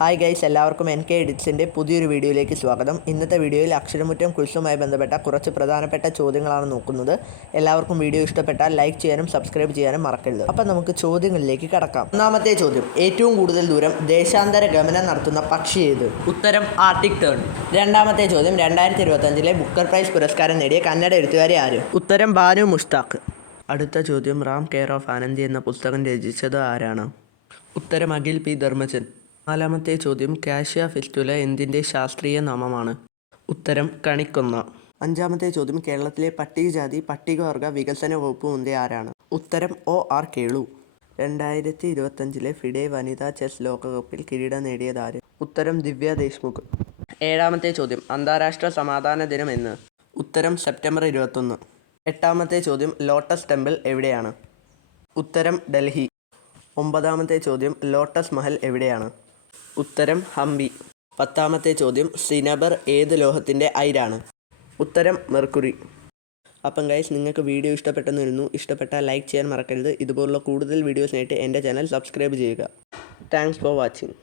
Hi guys, എല്ലാവർക്കും NK എഡിറ്റ്സിൻ്റെ പുതിയൊരു വീഡിയോയിലേക്ക് സ്വാഗതം. ഇന്നത്തെ വീഡിയോയിൽ അക്ഷരമുറ്റം ക്വിസുമായി ബന്ധപ്പെട്ട കുറച്ച് പ്രധാനപ്പെട്ട ചോദ്യങ്ങളാണ് നോക്കുന്നത്. എല്ലാവർക്കും വീഡിയോ ഇഷ്ടപ്പെട്ടാൽ ലൈക്ക് ചെയ്യാനും സബ്സ്ക്രൈബ് ചെയ്യാനും മറക്കരുത്. അപ്പം നമുക്ക് ചോദ്യങ്ങളിലേക്ക് കടക്കാം. ഒന്നാമത്തെ ചോദ്യം: ഏറ്റവും കൂടുതൽ ദൂരം ദേശാന്തര ഗമനം നടത്തുന്ന പക്ഷി ഏത്? ഉത്തരം ആർട്ടിക് ടേൺ. രണ്ടാമത്തെ ചോദ്യം: 2025 ബുക്കർ പ്രൈസ് പുരസ്കാരം നേടിയ കന്നഡ എഴുത്തുകാരി ആര്? ഉത്തരം ബാനു മുഷ്താഖ്. അടുത്ത ചോദ്യം: റാം കെയർ ഓഫ് ആനന്ദി എന്ന പുസ്തകം രചിച്ചത് ആരാണ്? ഉത്തരം അഖിൽ പി ധർമ്മജൻ. നാലാമത്തെ ചോദ്യം: കാഷ്യ ഫിസ്റ്റുല എന്തിൻ്റെ ശാസ്ത്രീയ നാമമാണ്? ഉത്തരം കണിക്കൊന്ന. അഞ്ചാമത്തെ ചോദ്യം: കേരളത്തിലെ പട്ടികജാതി പട്ടികവർഗ വികസന വകുപ്പ് മന്ത്രി ആരാണ്? ഉത്തരം OR കേളു. 2025 ഫിഡെ വനിതാ ചെസ് ലോകകപ്പിൽ കിരീടം നേടിയതാര്? ഉത്തരം ദിവ്യ ദേശ്മുഖ്. ഏഴാമത്തെ ചോദ്യം: അന്താരാഷ്ട്ര സമാധാന ദിനം എന്ന്? ഉത്തരം സെപ്റ്റംബർ 21. എട്ടാമത്തെ ചോദ്യം: ലോട്ടസ് ടെമ്പിൾ എവിടെയാണ്? ഉത്തരം ഡൽഹി. ഒമ്പതാമത്തെ ചോദ്യം: ലോട്ടസ് മഹൽ എവിടെയാണ്? ഉത്തരം ഹംപി. പത്താമത്തെ ചോദ്യം: സിനബർ ഏത് ലോഹത്തിൻ്റെ അയിരാണ്? ഉത്തരം മെർക്കുറി. അപ്പം ഗൈസ്, നിങ്ങൾക്ക് വീഡിയോ ഇഷ്ടപ്പെട്ടെന്ന് വരുന്നു. ഇഷ്ടപ്പെട്ടാൽ ലൈക്ക് ചെയ്യാൻ മറക്കരുത്. ഇതുപോലുള്ള കൂടുതൽ വീഡിയോസിനായിട്ട് എൻ്റെ ചാനൽ സബ്സ്ക്രൈബ് ചെയ്യുക. Thanks for watching.